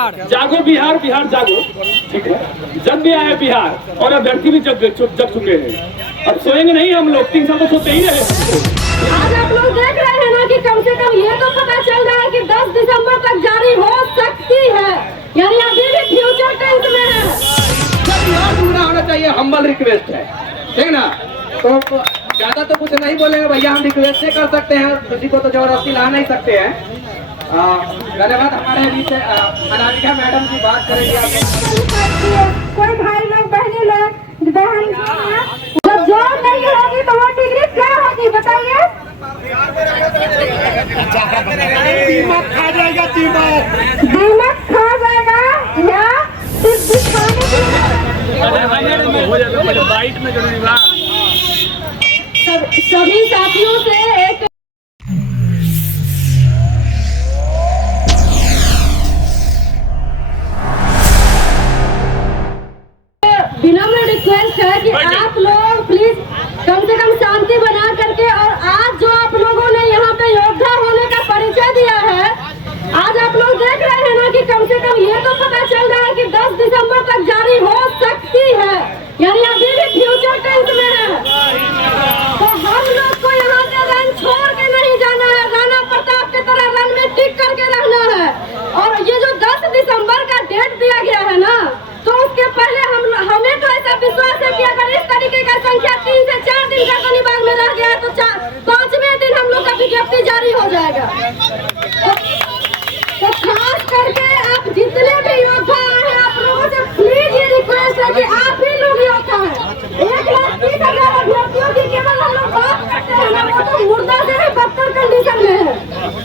जागो बिहार, बिहार जागो, ठीक है। जग भी आया बिहार और अभ्यर्थी भी जग चुके हैं। अब सोएंगे नहीं हम लोग, 3 साल तो सोते ही रहे। आज आप लोग देख रहे हैं ना कि कम से कम ये तो पता चल रहा है कि 10 दिसंबर तक जारी हो सकती है, यानी अभी भी फ्यूचर टेंस में है। पूरा होना चाहिए, हम्बल रिक्वेस्ट है, ठीक ना। तो ज्यादा तो कुछ नहीं बोलेंगे भैया, हम रिक्वेस्ट कर सकते हैं, किसी को तो जबरदस्ती ला नहीं सकते हैं। धन्यवाद। हमारे बीच अनामिका मैडम की बात करेंगे। कोई भाई लोग बहने लोग बहन जब जॉब नहीं होगी तो वो डिग्री क्या होगी बताइए? दीमक खा जाएगा, दीमक खा जाएगा या सिर्फ दिखाने के सभी साथियों से एक विनम्र रिक्वेस्ट है कि आप लोग प्लीज कम से कम शांति बना करके, और आज जो आप लोगों ने यहाँ पे योद्धा होने का परिचय दिया है, आज आप लोग देख रहे हैं ना कि कम से कम ये तो पता चल रहा है कि 10 दिसंबर तक जारी हो सकती है, यानी अभी भी फ्यूचर टेंस में है। तो हम लोग को यहाँ से रन छोड़ के नहीं जाना है, राणा प्रताप की तरह रन में टिक करके रहना है। और ये जो 10 दिसंबर का डेट दिया गया है ना, तो उसके पहले हमें तो ऐसा विश्वास है कि अगर इस तरीके का संख्या 3 से 4 दिन का शनिवार में रह गया तो 5वें दिन हम लोग का विज्ञप्ति जारी हो जाएगा। तो खास करके आप जितने भी योद्धा हैं, आप लोगों से प्लीज ये रिक्वेस्ट है कि आप ही लोग योद्धा हैं। 1,30,000 अभ्यर्थियों की केवल हम लोग बात करते हैं ना, वो तो मुर्दा से भी बदतर कंडीशन में है,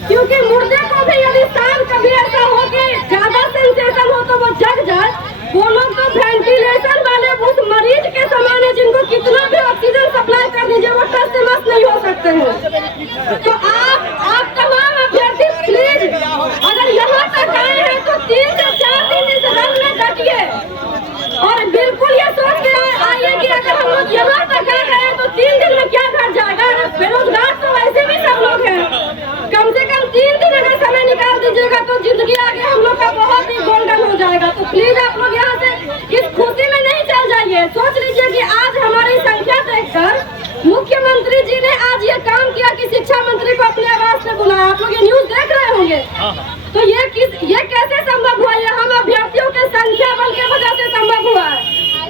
क्योंकि मुर्दे को भी यदि शाम कभी ऐसा हो कि ज्यादा सेंसेशन हो तो वो जग जाए। वो लोग तो वेंटिलेशन वाले उस मरीज के समान है जिनको कितना भी ऑक्सीजन सप्लाई कर दीजिए वो टस से मस नहीं हो सकते हैं। तो आप तमाम अभ्यर्थी प्लीज अगर यहाँ तक आए हैं तो 3 से 4 दिन इस रन में डटिए, और बिल्कुल ये सोच के आइए कि अगर हम लोग यहाँ तक आ गए तो 3 दिन में क्या घट जाएगा। बेरोजगार तो वैसे भी सब लोग हैं, कम से कम 3 दिन अगर समय निकाल दीजिएगा तो जिंदगी आगे हम लोग का बहुत ही गोल्डन हो जाएगा। तो प्लीज आप लोग यहाँ से इस खुशी में नहीं चल जाइए। सोच लीजिए कि आज हमारी संख्या देखकर मुख्यमंत्री जी ने आज ये काम किया कि शिक्षा मंत्री को अपने आवास पे बुलाया। आप लोग ये न्यूज देख रहे होंगे, तो ये कैसे संभव हुआ? ये हम अभ्यर्थियों के संख्या बल की वजह से संभव हुआ है,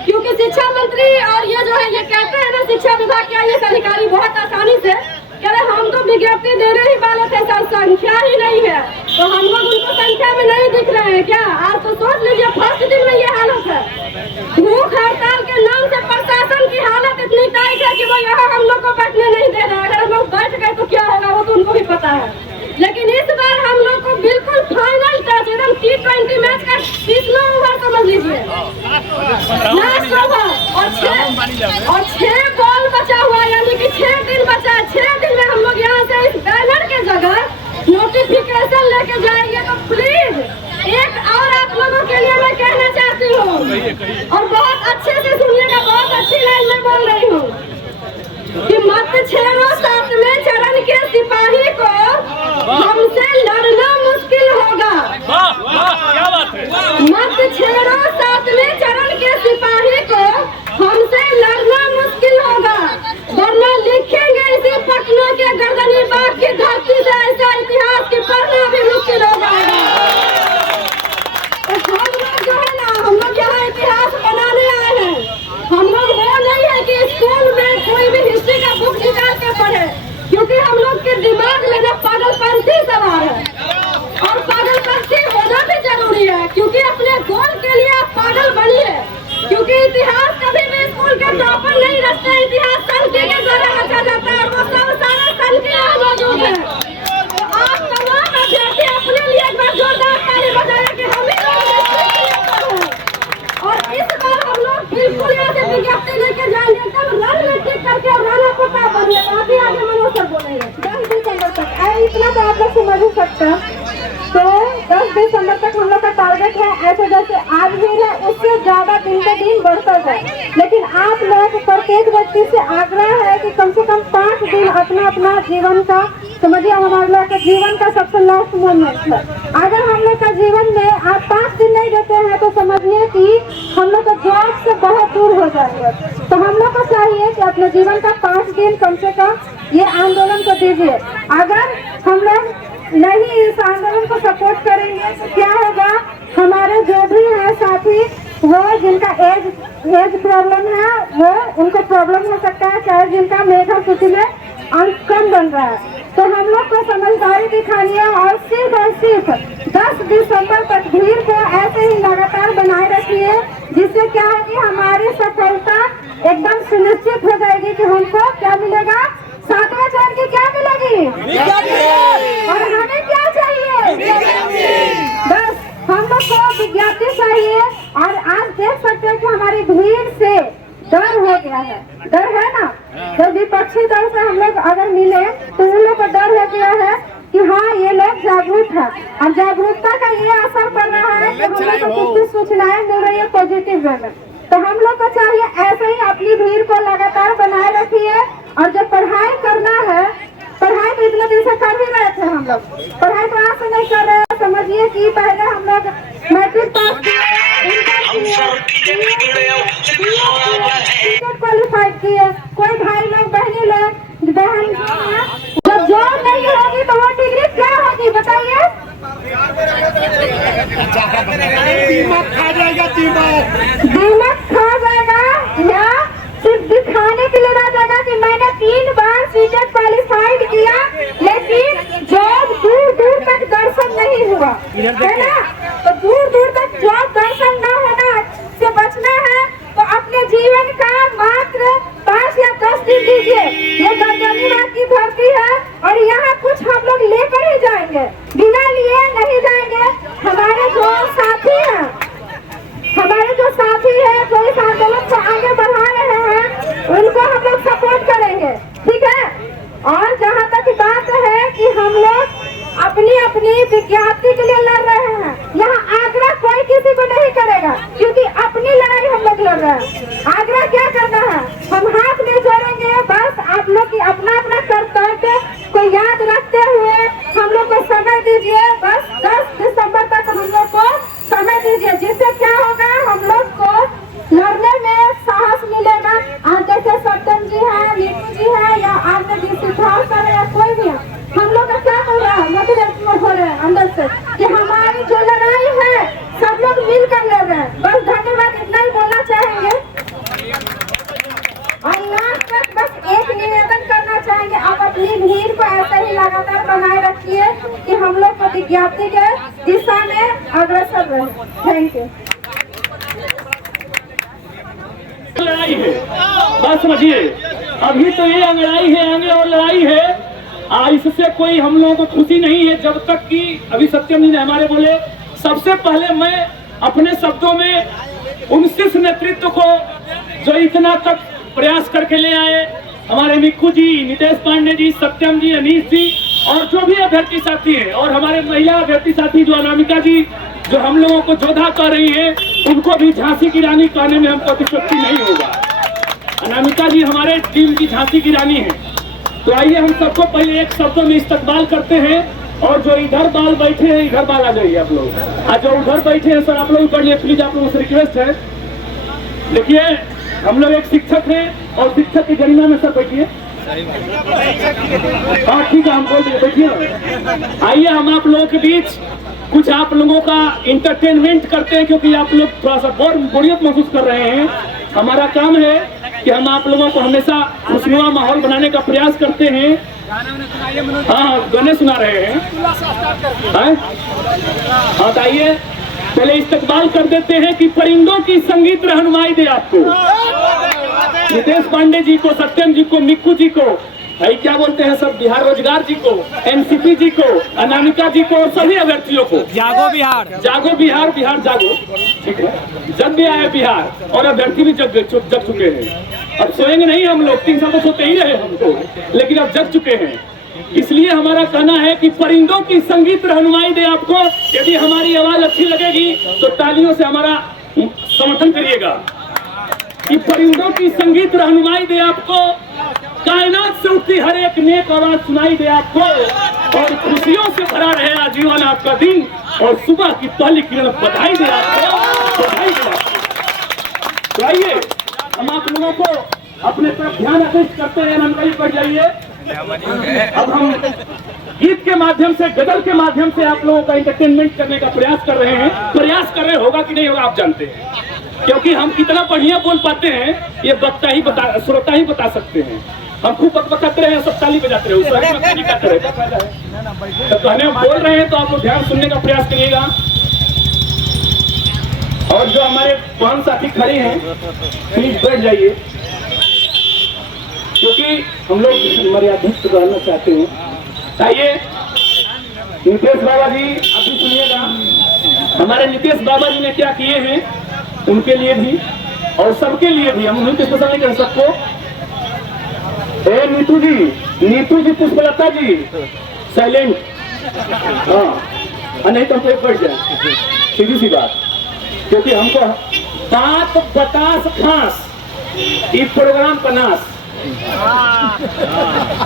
क्योंकि शिक्षा मंत्री और ये जो है ये कहते हैं ना शिक्षा विभाग के आईएएस अधिकारी बहुत आसानी से कह रहे हम तो विज्ञप्ति देने ही वाले थे, सर संख्या ही नहीं है, तो हम लोग उनको संख्या में नहीं दिख रहे हैं क्या? आज तो सोच लीजिए फर्स्ट दिन में ये हालत है। भूख हड़ताल के नाम से प्रशासन की हालत इतनी टाइट है कि वो यहाँ हम लोग को बैठने नहीं दे रहे। अगर हम लोग बैठ गए तो क्या होगा वो तो उनको भी पता है। लेकिन इस बार हम लोग को बिल्कुल फाइनल टच, एकदम T20 मैच का 30वां ओवर समझ लीजिए, लास्ट ओवर, और 6 बॉल बचा हुआ, यानी कि 6 दिन बचा है। 6 दिन में हम लोग यहाँ से इस बैनर के जगह नोटिफिकेशन लेके जाएंगे। तो प्लीज एक और आप लोगों के लिए मैं कहना चाहती हूँ, और बहुत अच्छे से सुनिएगा, बहुत अच्छी लाइन में बोल रही हूँ कि मत छेड़ो 7वें चरण के सिपाही को, हमसे लड़ना मुश्किल होगा। क्या बात है? मत छेड़ो 7वें चरण के सिपाही को, हमसे लड़ना मुश्किल होगा, वरना लिखेंगे इसी पटना के गर्दनी बाग की धरती से ऐसा इतिहास की पढ़ना भी मुश्किल हो जाएगा। तो हम लोग जो है ना, हम लोग यहाँ इतिहास बनाने आए हैं। हम लोग वो नहीं है कि स्कूल में कोई भी हिस्ट्री का बुक निकाल के पढ़े, क्योंकि हम लोग के दिमाग में ना पागलपंथी सवार है, और पागलपंथी होना भी जरूरी है, क्योंकि अपने गोल के लिए आप पागल बनिए, क्योंकि इतिहास कभी भी स्कूल के टॉपर नहीं रखते। इतिहास संख्या के द्वारा रखा जाता है, वो सब सारा संख्या मौजूद है। तो आप तमाम अभ्यर्थी अपने लिए एक बार जोरदार ताली बजाएं कि हम ही और इस बार हम लोग बिल्कुल यहाँ से विज्ञप्ति लेके जाएंगे, एकदम रन में टिक करके राणा प्रताप बनिए। आगे आगे मनोज सर बोलेंगे 10 दिसंबर तक। इतना तो आप लोग समझ ही सकते हैं। तो 10 दिसंबर तक हम लोग का टारगेट है, ऐसे जैसे आज भी है उससे ज्यादा दिन पे दिन बढ़ता जाए। लेकिन आप लोग प्रत्येक व्यक्ति से आग्रह है कि कम से कम 5 दिन अपना अपना जीवन का समझिए, हमारे लोग के जीवन का सबसे लास्ट मोमेंट है। अगर हम लोग का जीवन में आप 5 हम लोग का जॉब से बहुत दूर हो जाएंगे। तो हम लोग को चाहिए कि अपने जीवन का 5 दिन कम से कम ये आंदोलन को दीजिए। अगर हम लोग नहीं इस आंदोलन को सपोर्ट करेंगे तो क्या होगा, हमारे जो भी है साथी वो जिनका एज प्रॉब्लम है वो उनको प्रॉब्लम हो सकता है, चाहे जिनका मेधा सूची में अंक कम बन रहा है। तो हम लोग को समझदारी दिखानी है और सिर्फ 10 दिसंबर तक भीड़ को ऐसे ही लगातार बनाए रखिए, जिससे क्या होगी, हमारी सफलता एकदम सुनिश्चित हो जाएगी कि हमको क्या मिलेगा, 7वें चरण की क्या मिलेगी और हमें क्या चाहिए, बस हम लोग को विज्ञप्ति चाहिए। और आज देख सकते हैं कि हमारी भीड़ से डर हो गया है, डर है ना। तो विपक्षी दल से हम लोग अगर मिले तो उन लोग को डर हो गया है कि हाँ ये लोग जागरूक है, और जागरूकता का ये असर पड़ रहा है कि हम लोग को कुछ सूचनाएं मिल रही है पॉजिटिव वे में। तो हम लोग को चाहिए ऐसे ही अपनी भीड़ को लगातार बनाए रखिए। और जब पढ़ाई करना है, पढ़ाई तो इतने दिन से कर ही रहे थे हम लोग, पढ़ाई तो आज से नहीं कर रहे हैं। समझिए कि पहले हम लोग मैट्रिक पास क्वालिफाइड किए, कोई भाई लोग बहनी लोग बहन, जब जॉब नहीं होगी तो वो डिग्री क्या होगी बताइए। दीमक खा जाएगा, दीमक खा जाएगा, या सिर्फ दिखाने के लिए रह जाएगा कि मैंने 3 बार सीटेट क्वालिफाइड किया, लेकिन जॉब दूर दूर तक दर्शन नहीं हुआ, है ना। तो दूर दूर तक जॉब दर्शन न होना से बचना है तो अपने जीवन का मात्र 5 या 10 दिन दीजिए। ये गर्दनीबाग की धरती है और यहाँ कुछ हम लोग लेकर ही जाएंगे, बिना लिए नहीं जाएंगे। हमारे जो साथी है जो इस आंदोलन को आगे बढ़ा रहे हैं उनको हम लोग सपोर्ट करेंगे, ठीक है। और जहाँ तक बात है कि हम लोग अपनी विज्ञप्ति के लिए लड़ रहे हैं, यहाँ आग्रह कोई किसी को नहीं करेगा, क्योंकि अपनी लड़ाई हम लोग लड़ रहे हैं। आग्रह क्या करना है, हम हाथ में जोड़ेंगे, बस आप लोग की अपना अपना कर्तव्य को याद रखते हुए हम लोग को समय दीजिए। बस 10 दिसंबर तक हम लोग को समय दीजिए, जिससे क्या होगा, हम लोग को लड़ने में साहस मिलेगा। आज जैसे सत्यम जी है, नीतू जी है, या आपने सिद्धार्थ कर रहे हैं, कोई भी है, हम लोग का क्या हो रहा है, मोटिवेशन हो रहे हैं अंदर से कि हमारी जो लड़ाई है सब लोग मिलकर लड़ रहे हैं। बस धन्यवाद, इतना ही बोलना चाहेंगे। और लास्ट तक बस एक निवेदन करना चाहेंगे, आप अपनी भीड़ को ऐसे ही लगातार बनाए रखिए कि हम लोग को विज्ञप्ति के दिशा में अग्रसर रहे। Thank you. लड़ाई है, बात समझिए, अभी तो ये लड़ाई है, आगे और लड़ाई है। इससे कोई हम लोगों को खुशी नहीं है जब तक कि अभी सत्यम जी ने हमारे बोले। सबसे पहले मैं अपने शब्दों में उन शीर्ष नेतृत्व को जो इतना तक प्रयास करके ले आए, हमारे मिक्कू जी, नितेश पांडे जी, सत्यम जी, अनीश जी, और जो भी अभ्यर्थी साथी हैं, और हमारे महिला अभ्यर्थी साथी जो अनामिका जी जो हम लोगों को जोधा कर रही है, उनको भी झांसी की रानी कहने में हमको अतिशयोक्ति नहीं होगा। अनामिका जी हमारे टीम की झांसी की रानी है। तो आइए हम सबको पहले एक शब्दों में इस्तकबाल करते हैं। और जो इधर बाल बैठे हैं, इधर बाल आ जाइए आप लोग, और जो उधर बैठे हैं सर आप लोग ऊपर लिए प्लीज, आप लोगों से रिक्वेस्ट है। देखिए हम लोग एक शिक्षक हैं और शिक्षक की गरिमा में सर बैठिए। हाँ ठीक है, हम बोल दिए, बैठिए। आइए हम आप लोगों के बीच कुछ आप लोगों का इंटरटेनमेंट करते हैं, क्योंकि आप लोग थोड़ा सा बोरियत महसूस कर रहे हैं। हमारा काम है कि हम आप लोगों को हमेशा खुशनुमा माहौल बनाने का प्रयास करते हैं। हाँ गाने सुना रहे हैं। हाँ तो आइए पहले इस्तकबाल कर देते हैं कि परिंदों की संगीत रहनुमाई दे आपको, नितेश पांडे जी को, सत्यम जी को, मिक्कू जी को, भाई क्या बोलते हैं सब, बिहार रोजगार जी को, एनसीपी जी को, अनामिका जी को, और सभी अभ्यर्थियों को। जागो बिहार, जागो बिहार, बिहार जागो, ठीक है। जग गया है बिहार और अभ्यर्थी भी जग चुके हैं। अब सोएंगे नहीं हम लोग, 3 साल तो सोते ही रहे हमको, लेकिन अब जग चुके हैं। इसलिए हमारा कहना है कि परिंदों की संगीत रहनुमाई दे आपको। यदि हमारी आवाज अच्छी लगेगी तो तालियों से हमारा समर्थन करिएगा कि परिंदों की संगीत रहनुमाई दे आपको, कायनात से उठती हर एक नेक आवाज सुनाई दे आपको, और खुशियों से भरा रहे आजीवन आपका दिन, और सुबह की पहली किरण बधाई दे आपको, बधाई दे आपको। आइए हम आप लोगों को अपने तरफ ध्यान आकृष्ट करते हैं। मंडली पर जाइए। अब हम गीत के माध्यम से, गजल के माध्यम से आप लोगों का एंटरटेनमेंट करने का प्रयास कर रहे हैं। प्रयास कर रहे, होगा कि नहीं होगा आप जानते हैं, क्योंकि हम कितना बढ़िया बोल पाते हैं ये वक्ता ही बता, श्रोता ही बता सकते हैं। हम खूब बकबक रहे हैं, सब ताली बजाते रहे, उसका नहीं करते रहे, क्या फायदा है। तो कहने बोल रहे हैं तो आप लोग ध्यान सुनने का प्रयास करिएगा। और जो हमारे पांच साथी खड़े हैं प्लीज बैठ जाइए, क्योंकि हम लोग मर्यादित रहना चाहते हैं। आइए नीतीश बाबा जी, आप भी सुनिएगा। हमारे नीतीश बाबा जी ने क्या किए हैं उनके लिए भी और सबके लिए भी, हम उन्हीं के पसंद नहीं कर सबको। नीतू जी, पुष्पलता जी साइलेंट, हाँ नहीं तो हमको एक बैठ जाए, सीधी सी बात, क्योंकि हमको बात बतास खास इस प्रोग्राम का नाश,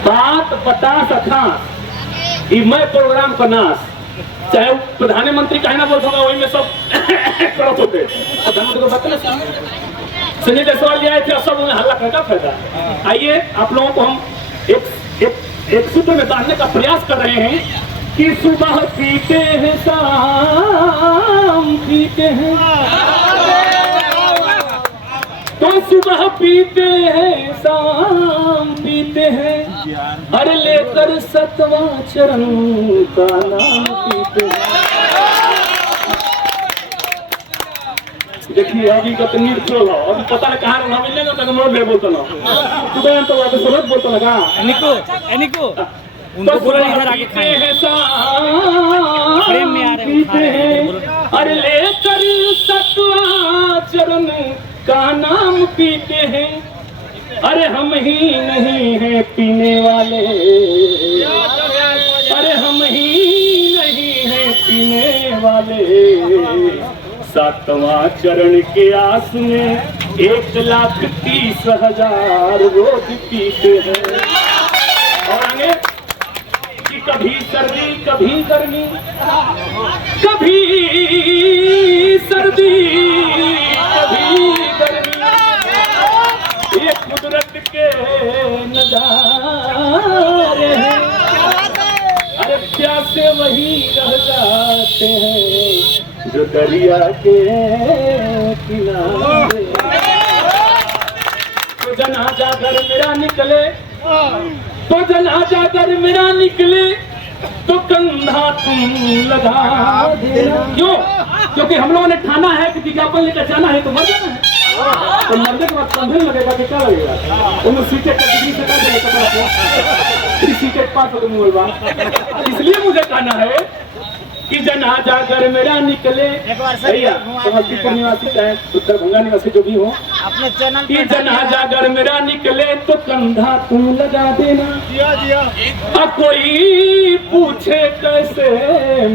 बात बतास खास ई मैं प्रोग्राम का नाश। चाहे प्रधानमंत्री कहना बोल होगा वही में सब करत होते, प्रधानमंत्री को बता संजय जायसवाल जी आए थे, सब उन्हें हल्ला करने का फायदा। आइए आप लोगों को हम एक सूत्र में बांधने का प्रयास कर रहे हैं कि सुबह पीते हैं, शाम पीते हैं, तो सुबह पीते हैं, शाम पीते हैं, अरे लेकर सतवा चरण का नाम पीते हैं। देखिए अभी का तो निर्चल हो, अभी पता नहीं कहाँ रहना मिलेगा, तो मोड़ ले बोलता ना तू बयान तो वापस समझ बोलता लगा एनिको उनको बोलो इधर आके खाएं। प्रेम में आ रहे हैं, अरे लेकर सतवा चरण का नाम पीते हैं, अरे हम ही नहीं हैं पीने वाले, अरे हम ही नहीं हैं पीने वाले, सातवां चरण के आस में 1,30,000 रोज पीते हैं। और आगे कि कभी सर्दी कभी गर्मी, कभी सर्दी कभी गर्मी, ये कुदरत के नजारे हैं, अरे प्यासे वही रह जाते हैं जो दरिया के किनारे। तो जनाजा घर मेरा निकले, तो जनाजा घर मेरा निकले, तो कंधा तुम लगा देना। क्यों? क्योंकि हम लोगों ने ठाना है कि विज्ञापन लेकर जाना है तो मर जाना है, तो मरने के बाद कंधे लगेगा कि क्या लगेगा। उन्हें सीटेट का डिग्री से कर देगा, सीटेट पास हो गई। इसलिए मुझे कहना है कि जनाजा घर मेरा निकले, भैया समस्तीपुर निवासी चाहे दरभंगा निवासी जो भी हो, अपने चैनल कि जनाजा घर मेरा निकले तो कंधा तुम लगा देना। अब कोई पूछे कैसे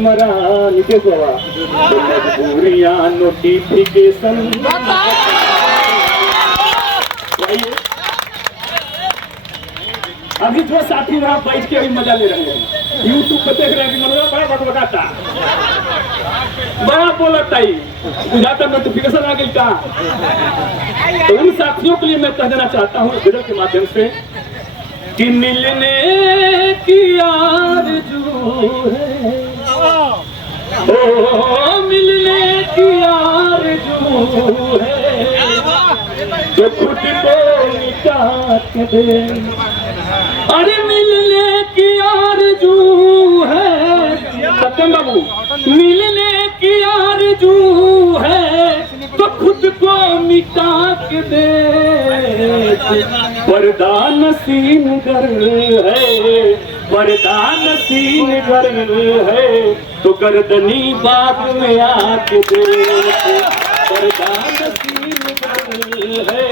मरा, नीतीश बाबा तो मजबूरियां नोटिफिकेशन। अभी जो साथी वहां बैठ के अभी मजा ले रहे हैं, यूट्यूब पे देख रहे हैं कि मनोरा बड़ा बकबकाता, बड़ा बोलता ही बुझाता नोटिफिकेशन आ गई का। तो उन साथियों के लिए मैं कह देना चाहता हूँ गजल के माध्यम से कि मिलने की आरज़ू है, ओ मिलने की आरज़ू है, जो खुद को मिटा के दे, अरे मिलने की आरज़ू है, सत्यम बाबू मिलने की आरज़ू है, तो खुद को मिटा के दे, पर्दा नसीन घर है, पर्दा नसीन घर है, तो गर्दनी बाग में आके दे, पर्दा नसीन घर है,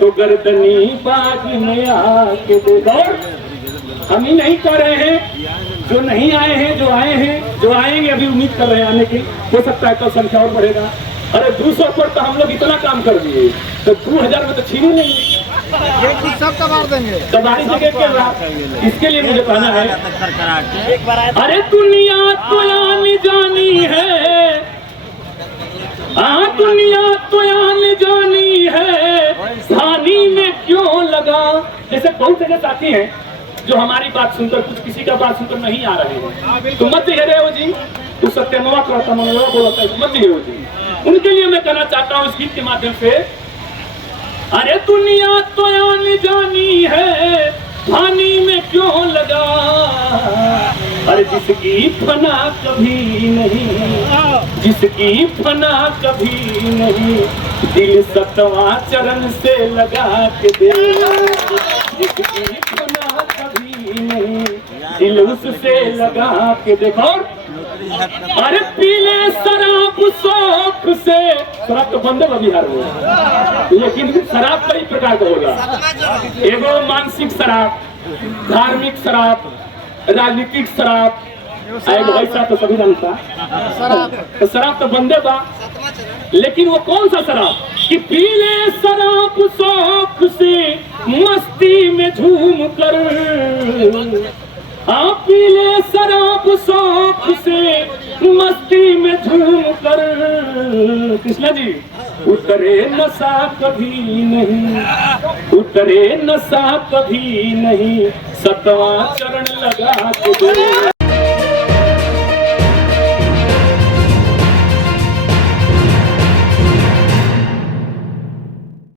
तो गर्दनी बाग में आके दे। और हम ही नहीं कर रहे हैं, जो नहीं आए हैं, जो आए हैं, जो आएंगे अभी उम्मीद कर रहे हैं आने की, हो सकता है कल संख्या और बढ़ेगा। अरे 200 पर तो हम लोग इतना काम कर दिए, तो 2000 में तो छीन ही लेंगे, सब कबाड़ देंगे। कबाड़ी जगह के रहा। इसके लिए मुझे कहना है, अरे दुनिया तो आने जानी है, दुनिया तो आने जानी है धानी में क्यों लगा। जैसे बहुत जगह साथी हैं जो हमारी बात सुनकर कुछ किसी का बात सुनकर नहीं आ रहे हैं, तो मत ये रहे हो जी, तू सत्यमवा करता मनोवा बोलता है, मत ये हो जी। उनके लिए मैं कहना चाहता हूँ इस गीत के माध्यम से, अरे दुनिया तो आनी जानी है धानी में क्यों लगा, अरे जिसकी फना कभी नहीं, जिसकी फना कभी नहीं, दिल सतवां चरण से लगा के दे, जिसकी फना कभी नहीं, दिल उससे लगा के देखो। अरे पीले शराब शौक से, शराब तो बंद है बिहार में, लेकिन शराब कई प्रकार का होगा, एगो मानसिक शराब, धार्मिक शराब, राजनीतिक शराब, ऐसा तो सभी जानता तो शराब तो बंदे बा, लेकिन वो कौन सा शराब कि पीले शराब शौक से मस्ती में झूम कर, आप पीले शराब शौक से मस्ती में झूम कर, कृष्णा जी उतरे नशा कभी नहीं, उतरे नशा कभी नहीं, सतवां चरण लगा के दे।